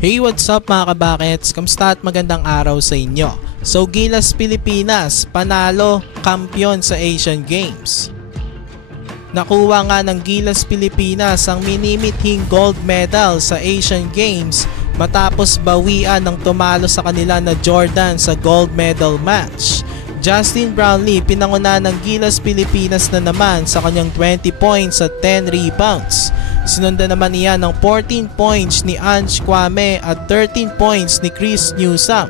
Hey, what's up mga kabakets? Kamusta at magandang araw sa inyo? So, Gilas Pilipinas, panalo, kampiyon sa Asian Games. Nakuha nga ng Gilas Pilipinas ang minimithing gold medal sa Asian Games matapos bawian ng tumalo sa kanila na Jordan sa gold medal match. Justin Brownlee pinanguna ng Gilas Pilipinas na naman sa kanyang 20 points at 10 rebounds. Sinundan naman niya ng 14 points ni Ange Kwame at 13 points ni Chris Newsome.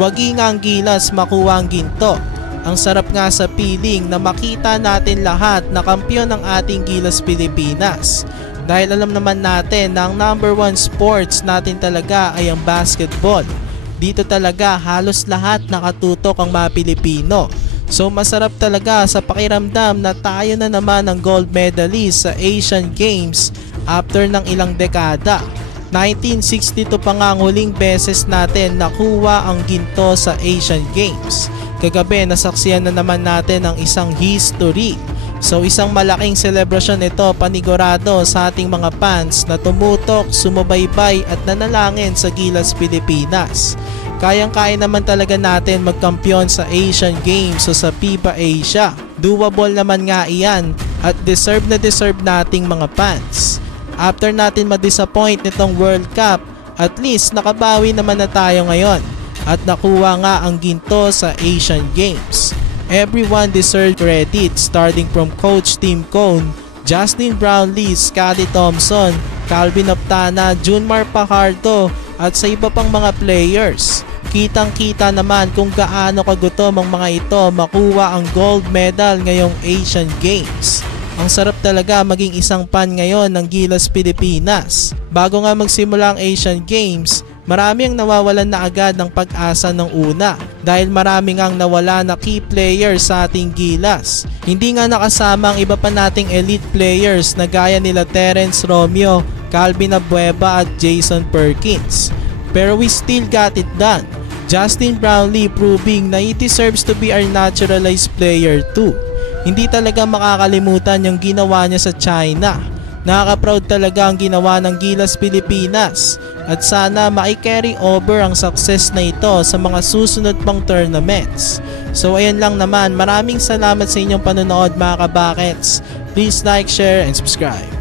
Wagi nga ang Gilas makuha ang ginto. Ang sarap nga sa feeling na makita natin lahat na kampiyon ng ating Gilas Pilipinas. Dahil alam naman natin na ang number 1 sports natin talaga ay ang basketball. Dito talaga halos lahat nakatutok ang mga Pilipino. So masarap talaga sa pakiramdam na tayo na naman ang gold medalist sa Asian Games after ng ilang dekada. 1962 pa nga ang huling beses natin nakuha ang ginto sa Asian Games. Kagabi nasaksihan na naman natin ang isang history. So isang malaking selebrasyon ito panigurado sa ating mga fans na tumutok, sumubaybay at nanalangin sa Gilas Pilipinas. Kayang-kaya naman talaga natin magkampiyon sa Asian Games o sa FIBA Asia. Doable naman nga iyan at deserve na deserve nating mga fans. After natin ma-disappoint nitong World Cup, at least nakabawi naman na tayo ngayon at nakuha nga ang ginto sa Asian Games. Everyone deserves credit starting from Coach Tim Cone, Justin Brownlee, Scottie Thompson, Calvin Optana, Junmar Fajardo at sa iba pang mga players. Kitang-kita naman kung gaano kagutom ang mga ito makuha ang gold medal ngayong Asian Games. Ang sarap talaga maging isang fan ngayon ng Gilas Pilipinas. Bago nga magsimula ang Asian Games, marami ang nawawalan na agad ng pag-asa ng una dahil marami ngang nawala na key players sa ating Gilas. Hindi nga nakasama ang iba pa nating elite players na gaya nila Terence Romeo, Calvin Abueva at Jason Perkins. Pero we still got it done. Justin Brownlee proving na he deserves to be our naturalized player too. Hindi talaga makakalimutan yung ginawa niya sa China. Nakaka-proud talaga ang ginawa ng Gilas Pilipinas at sana maki-carry over ang success na ito sa mga susunod pang tournaments. So ayan lang naman, maraming salamat sa inyong panonood mga kabakets. Please like, share, and subscribe.